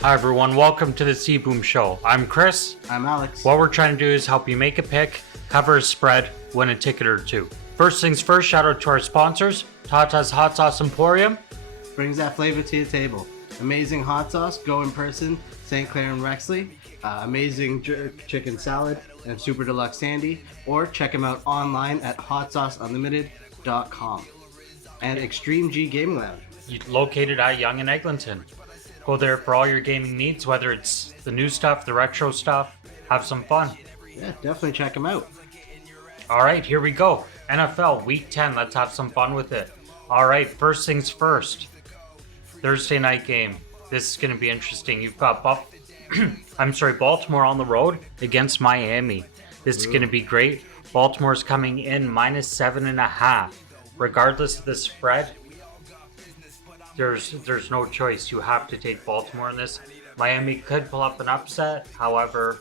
Hi everyone, welcome to the CBoom show. I'm Chris. I'm Alex. What we're trying to do is help you make a pick, cover a spread, win a ticket or two. First things first, shout out to our sponsors, Tata's Hot Sauce Emporium. Brings that flavor to your table. Amazing hot sauce, go in person, St. Clair and Rexley. Amazing chicken salad and super deluxe sandy. Or check them out online at hotsauceunlimited.com. And Extreme G Gaming Lounge. Located at Yonge and Eglinton. Go there for all your gaming needs, whether it's the new stuff, the retro stuff. Have some fun. Yeah, definitely check them out. All right, here we go. NFL Week 10. Let's have some fun with it. All right, first things first. Thursday night game. This is going to be interesting. You've got Baltimore on the road against Miami. This is going to be great. Baltimore's coming in -7.5. Regardless of the spread, there's no choice. You have to take Baltimore in this. Miami could pull up an upset. However,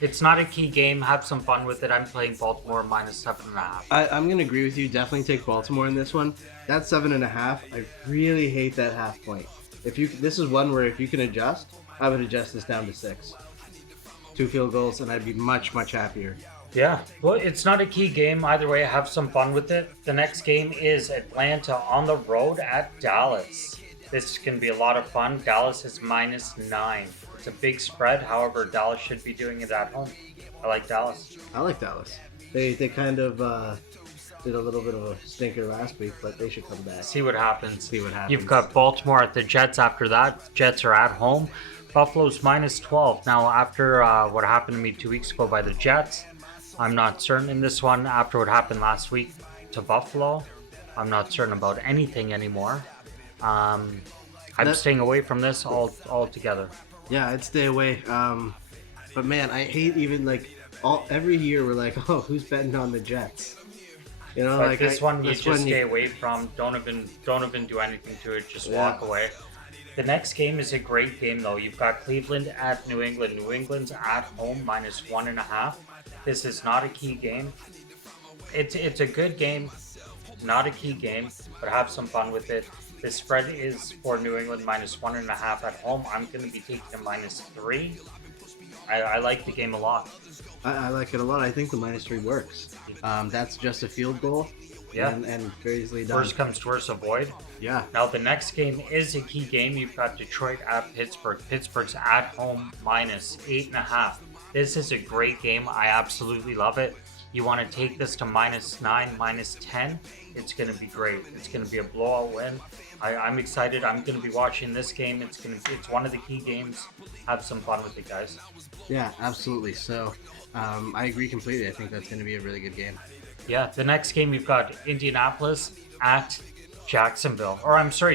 it's not a key game. Have some fun with it. I'm playing Baltimore -7.5. I'm going to agree with you. Definitely take Baltimore in this one. That's 7.5. I really hate that half point. This is one where if you can adjust, I would adjust this down to 6. 2 field goals, and I'd be much, much happier. Yeah, well, it's not a key game. Either way, have some fun with it. The next game is Atlanta on the road at Dallas. This is going to be a lot of fun. Dallas is -9. It's a big spread. However, Dallas should be doing it at home. I like Dallas. I like Dallas. They kind of did a little bit of a stinker last week, but they should come back. See what happens. You've You've got Baltimore at the Jets after that. Jets are at home. Buffalo's -12. Now, after what happened to me 2 weeks ago by the Jets, I'm not certain in this one. After what happened last week to Buffalo, I'm not certain about anything anymore. I'm staying away from this altogether. Yeah, I'd stay away. But man, I hate even every year we're like, oh, who's betting on the Jets? You know, But this one you just stay away from. Don't even do anything to it. Just walk away. The next game is a great game though. You've got Cleveland at New England. New England's at home -1.5. This is not a key game. It's a good game, not a key game, but have some fun with it. The spread is for New England -1.5 at home. I'm going to be taking a -3. I like the game a lot. I like it a lot. I think the -3 works. That's just a field goal. Yeah. And very easily done. Worst comes to worst, avoid. Yeah. Now the next game is a key game. You've got Detroit at Pittsburgh. Pittsburgh's at home -8.5. This is a great game. I absolutely love it. You want to take this to -9, -10. It's going to be great. It's going to be a blowout win. I'm excited. I'm going to be watching this game. It's one of the key games. Have some fun with it, guys. Yeah, absolutely. So I agree completely. I think that's going to be a really good game. Yeah, the next game we've got Indianapolis at Jacksonville.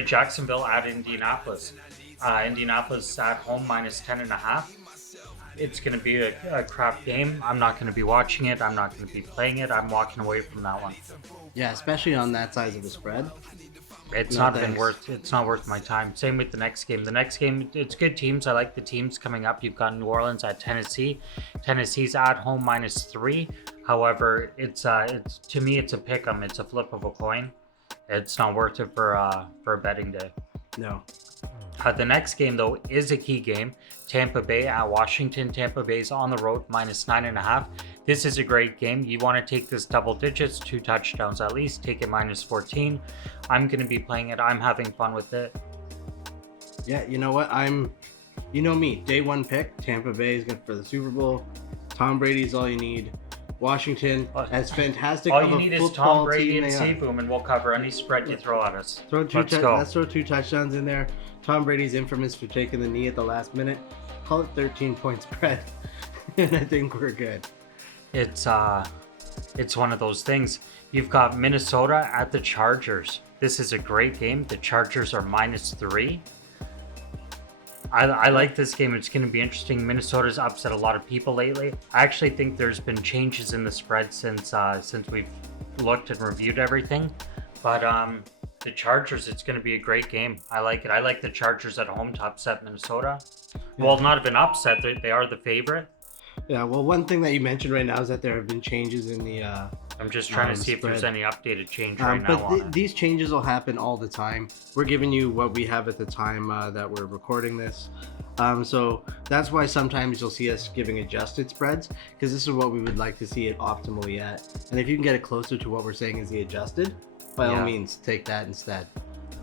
Jacksonville at Indianapolis. Indianapolis at home -10.5. It's going to be a crap game. I'm not going to be watching it. I'm not going to be playing it. I'm walking away from that one. Yeah, especially on that size of the spread. It's not worth my time. Same with the next game. The next game, it's good teams. I like the teams coming up. You've got New Orleans at Tennessee. Tennessee's at home -3. However, it's to me it's a pick 'em. It's a flip of a coin. It's not worth it for a betting day. No. The next game, though, is a key game. Tampa Bay at Washington. Tampa Bay's on the road -9.5. This is a great game. You want to take this double digits, 2 touchdowns at least. Take it -14. I'm going to be playing it. I'm having fun with it. Yeah, you know what? You know me. Day one pick. Tampa Bay is good for the Super Bowl. Tom Brady's all you need. Washington, as fantastic all of you a need is football Tom Brady team and they are. CBoom, and we'll cover any spread you throw at us. Let's throw 2 touchdowns in there. Tom Brady's infamous for taking the knee at the last minute. Call it 13-point spread, and I think we're good. It's one of those things. You've got Minnesota at the Chargers. This is a great game. The Chargers are -3. I like this game. It's going to be interesting. Minnesota's upset a lot of people lately. I actually think there's been changes in the spread since we've looked and reviewed everything. But the Chargers, it's going to be a great game. I like it. I like the Chargers at home to upset Minnesota. Well, not even upset. They are the favorite. Yeah, well, one thing that you mentioned right now is that there have been changes in the I'm just trying to see if there's spread. any updated change right now on it. These changes will happen all the time. We're giving you what we have at the time that we're recording this. So that's why sometimes you'll see us giving adjusted spreads, because this is what we would like to see it optimally at. And if you can get it closer to what we're saying is the adjusted, by all means, take that instead.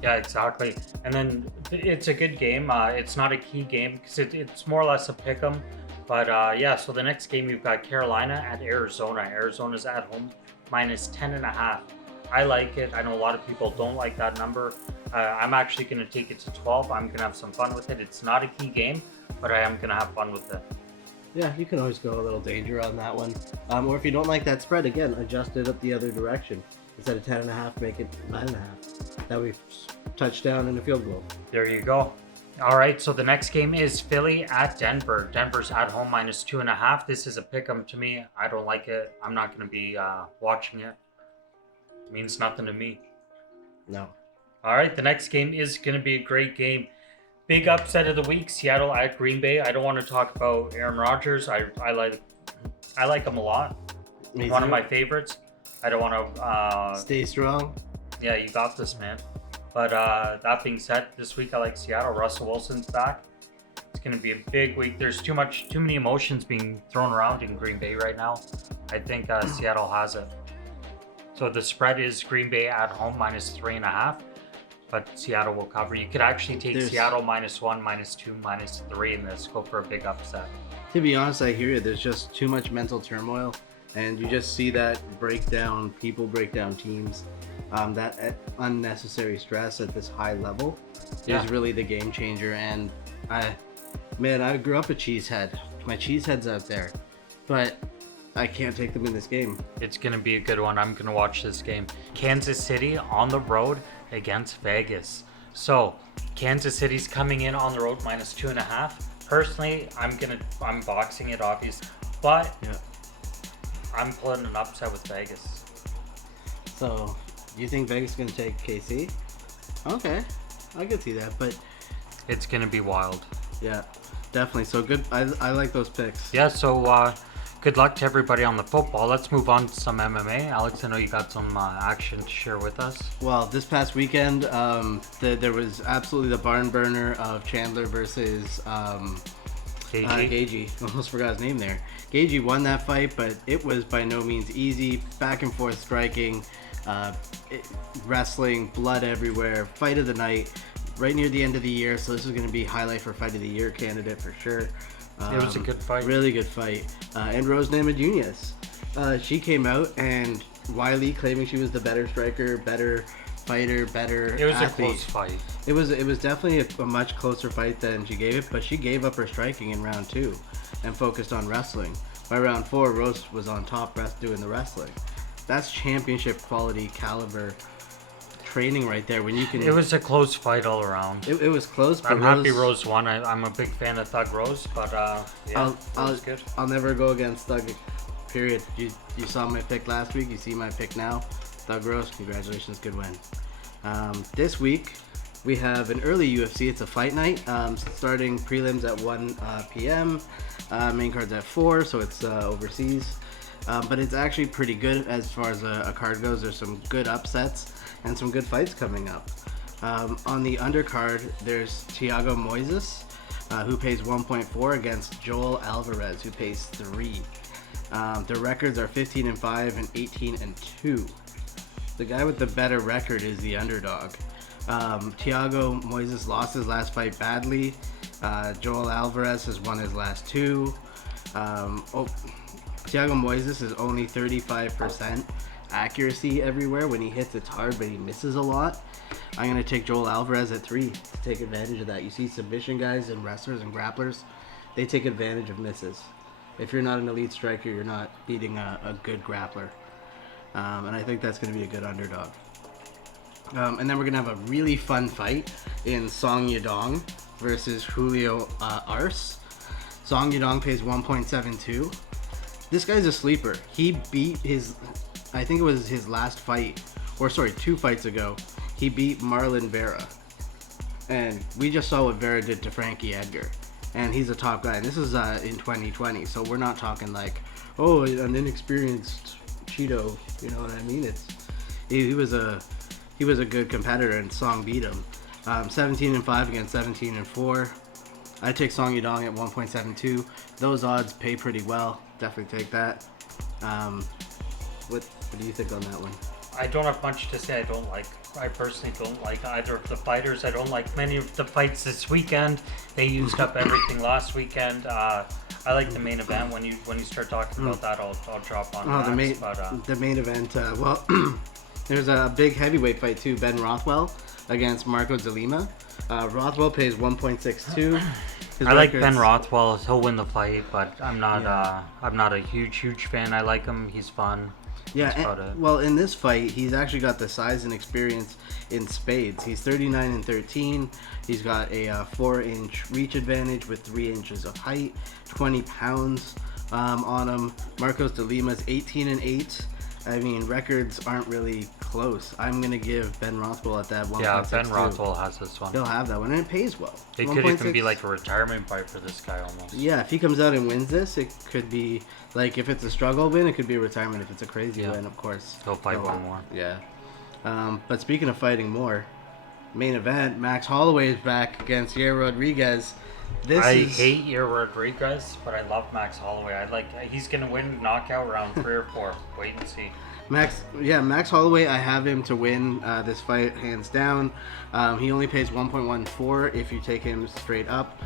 Yeah, exactly. And then it's a good game. It's not a key game because it's more or less a pick 'em. But yeah, so the next game you've got Carolina at Arizona. Arizona's at home minus 10.5. I like it. I know a lot of people don't like that number. I'm actually going to take it to 12. I'm going to have some fun with it. It's not a key game, but I am going to have fun with it. Yeah, you can always go a little danger on that one. Or if you don't like that spread, again, adjust it up the other direction. Instead of 10.5, make it 9.5. That way, touchdown and a field goal. There you go. All right, so the next game is Philly at Denver. Denver's at home minus 2.5. This is a pick 'em to me. I don't like it. I'm not going to be watching it. It means nothing to me. No. All right, the next game is going to be a great game. Big upset of the week, Seattle at Green Bay. I don't want to talk about Aaron Rodgers. I like him a lot. Me One too. of my favorites. I don't want to... Stay strong. Yeah, you got this, man. But that being said, this week I like Seattle. Russell Wilson's back. It's going to be a big week. There's too many emotions being thrown around in Green Bay right now. I think Seattle has it. So the spread is Green Bay at home minus 3.5. But Seattle will cover. You could actually take Seattle minus 1, minus 2, minus 3 in this. Go for a big upset. To be honest, I hear you. There's just too much mental turmoil. And you just see that people break down teams. That unnecessary stress at this high level is really the game changer. And I grew up a cheesehead. My cheesehead's out there. But I can't take them in this game. It's going to be a good one. I'm going to watch this game. Kansas City on the road against Vegas. So Kansas City's coming in on the road minus 2.5. Personally, I'm boxing it obviously, but I'm pulling an upset with Vegas. So you think Vegas is going to take KC? Okay, I could see that, but it's going to be wild. Yeah, definitely. So good. I like those picks. Yeah. So good luck to everybody on the football. Let's move on to some MMA. Alex, I know you got some action to share with us. Well, this past weekend, there was absolutely the barn burner of Chandler versus Gagey. Almost forgot his name there. Gagey won that fight, but it was by no means easy. Back and forth striking, wrestling, blood everywhere. Fight of the night, right near the end of the year. So this is going to be highlight for fight of the year candidate for sure. It was a good fight. Really good fight. And Rose Namajunas. She came out and Wiley claiming she was the better striker, better fighter, better It was athlete. a close fight. It was definitely a much closer fight than she gave it, but she gave up her striking in round 2 and focused on wrestling. By round 4, Rose was on top doing the wrestling. That's championship quality caliber training right there. When you can, it was a close fight all around. It was close. But I'm happy Rose won. I'm a big fan of Thug Rose, but it was good. I'll never go against Thug. Period. You saw my pick last week. You see my pick now. Thug Rose, congratulations, good win. This week we have an early UFC. It's a fight night. Starting prelims at 1 p.m. Main card's at 4, so it's overseas. But it's actually pretty good as far as a card goes. There's some good upsets and some good fights coming up. On the undercard, there's Thiago Moises, who pays 1.4 against Joel Alvarez, who pays 3. Their records are 15-5 and 18-2. The guy with the better record is the underdog. Thiago Moises lost his last fight badly. Joel Alvarez has won his last 2. Thiago Moises is only 35% accuracy everywhere. When he hits, it's hard, but he misses a lot. I'm going to take Joel Alvarez at 3 to take advantage of that. You see submission guys and wrestlers and grapplers, they take advantage of misses. If you're not an elite striker, you're not beating a good grappler. And I think that's going to be a good underdog. And then we're going to have a really fun fight in Song Yadong versus Julio Arce. Song Yadong pays 1.72. This guy's a sleeper. He beat I think it was his last fight, 2 fights ago, he beat Marlon Vera. And we just saw what Vera did to Frankie Edgar. And he's a top guy. And this is in 2020, so we're not talking like, an inexperienced Cheeto. You know what I mean? He was a good competitor, and Song beat him. 17-5 against 17-4. I take Song Yudong at 1.72. Those odds pay pretty well. Definitely take that. What do you think on that one? I don't have much to say. I personally don't like either of the fighters. I don't like many of the fights this weekend. They used up everything last weekend. I like the main event. When you start talking about that, I'll drop on the main event. Well, there's a big heavyweight fight too. Ben Rothwell against Marco De Lima. Rothwell pays 1.62. I like Ben Rothwell. He'll win the fight, but I'm not a huge fan. I like him. He's fun. Yeah, well, in this fight, he's actually got the size and experience in spades. He's 39-13. He's got a 4-inch reach advantage with 3 inches of height, 20 pounds on him. Marcos De Lima's 18-8. I mean, records aren't really close. I'm going to give Ben Rothwell at that 1.62. Yeah, Ben Rothwell has this one. He'll have that one, and it pays well. It could even be like a retirement fight for this guy almost. Yeah, if he comes out and wins this, it could be, like, if it's a struggle win, it could be a retirement. If it's a crazy win, of course. He'll fight one more. Yeah. But speaking of fighting more, main event, Max Holloway is back against Yair Rodriguez. I hate Yair Rodriguez, but I love Max Holloway. He's going to win knockout round 3 or 4. Wait and see. Max Holloway, I have him to win this fight hands down. He only pays 1.14 if you take him straight up.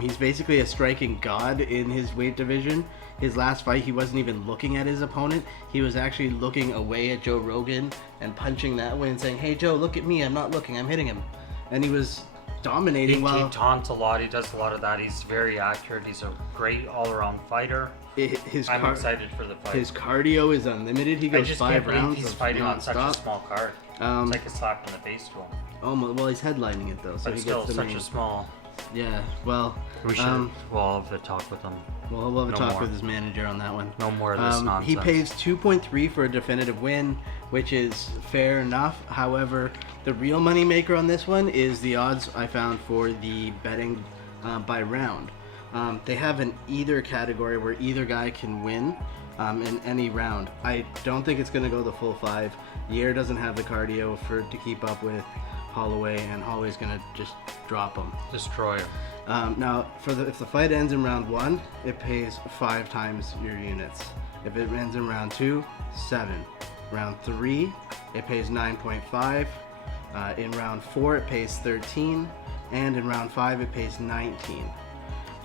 He's basically a striking god in his weight division. His last fight, he wasn't even looking at his opponent. He was actually looking away at Joe Rogan and punching that way and saying, "Hey Joe, look at me, I'm not looking, I'm hitting him." And he was dominating. He taunts a lot. He does a lot of that. He's very accurate. He's a great all-around fighter. I'm excited for the fight. His cardio is unlimited. He goes 5 rounds. He's fighting on such a small card. It's like a slap in the face to him. Almost. Well, he's headlining it though, so but still such a small. Yeah. Well, we'll have a talk with him. We'll have a talk with his manager on that one. No more of this nonsense. He pays 2.3 for a definitive win, which is fair enough. However, the real money maker on this one is the odds I found for the betting by round. They have an either category where either guy can win in any round. I don't think it's going to go the full 5. Yair doesn't have the cardio to keep up with Holloway, and Holloway's going to just drop him. Destroy him. Now, if the fight ends in round 1, it pays 5 times your units. If it ends in round 2, 7. Round 3, it pays 9.5. In round 4, it pays 13. And in round 5, it pays 19.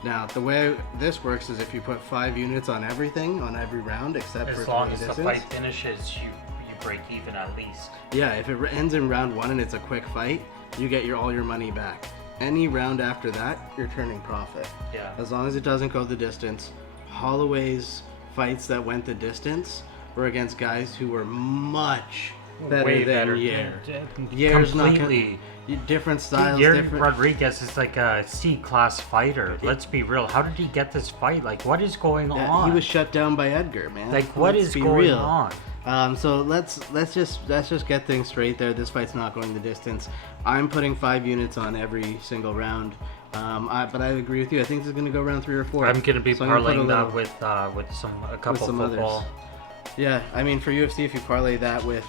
Now, the way this works is if you put 5 units on everything, on every round, except for as long as the fight finishes, you break even at least. Yeah, if it ends in round 1 and it's a quick fight, you get all your money back. Any round after that, you're turning profit. Yeah. As long as it doesn't go the distance. Holloway's fights that went the distance were against guys who were much better than Yair. Yair's completely different styles. Yair Rodriguez is like a C-class fighter. Let's be real. How did he get this fight? Like, what is going on? He was shut down by Edgar, man. Like, what is going on? So let's just get things straight there. This fight's not going the distance. I'm putting 5 units on every single round. But I agree with you. I think it's going to go around 3 or 4. I'm going to be parlaying that with a couple football. Others. Yeah, I mean for UFC, if you parlay that with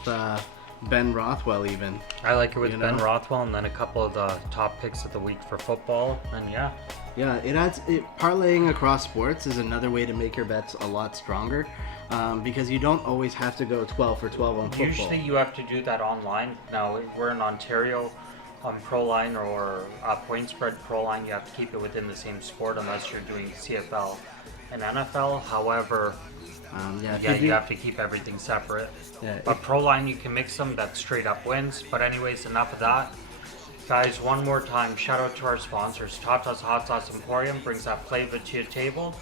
Ben Rothwell, even. I like it with Ben Rothwell, and then a couple of the top picks of the week for football, and yeah. Yeah, parlaying across sports is another way to make your bets a lot stronger. Because you don't always have to go 12 for 12 on football. Usually you have to do that online. Now, we're in Ontario on ProLine or Point Spread ProLine. You have to keep it within the same sport unless you're doing CFL and NFL. However, you have to keep everything separate. Yeah, but ProLine, you can mix them. That straight up wins. But anyways, enough of that. Guys, one more time, shout out to our sponsors. Tata's Hot Sauce Emporium brings that flavor to your table.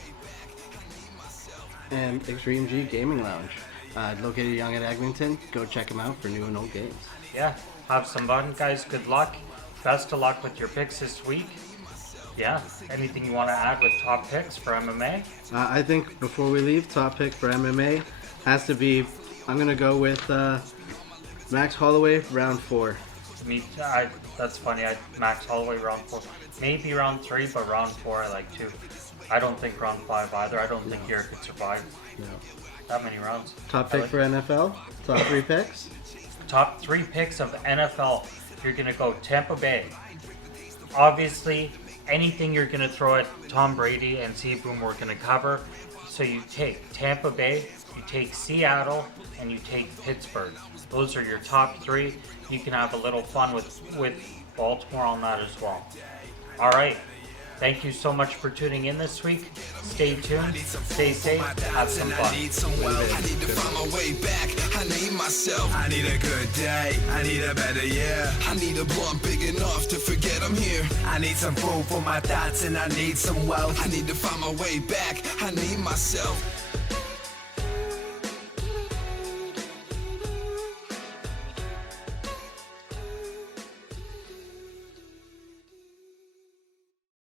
And Extreme G Gaming Lounge, located young at Eglinton. Go check them out for new and old games. Yeah, have some fun, guys. Good luck. Best of luck with your picks this week. Yeah, anything you want to add with top picks for MMA? I think before we leave, top pick for MMA has to be, I'm going to go with Max Holloway, round 4. That's funny. I max Holloway round 4. Maybe round 3, but round 4 I like too. I don't think round 5 either. I don't think Garrett could survive that many rounds. Top pick for NFL? Top 3 picks? Top 3 picks of NFL. You're going to go Tampa Bay. Obviously, anything you're going to throw at Tom Brady and CBoom we're going to cover. So you take Tampa Bay, you take Seattle, and you take Pittsburgh. Those are your top 3. You can have a little fun with Baltimore on that as well. All right. Thank you so much for tuning in this week. Stay tuned, stay safe, have some fun. I need to find my way back. I need myself. I need a good day. I need a better year. I need a blunt big enough to forget I'm here. I need some food for my thoughts and I need some wealth. I need to find my way back. I need myself.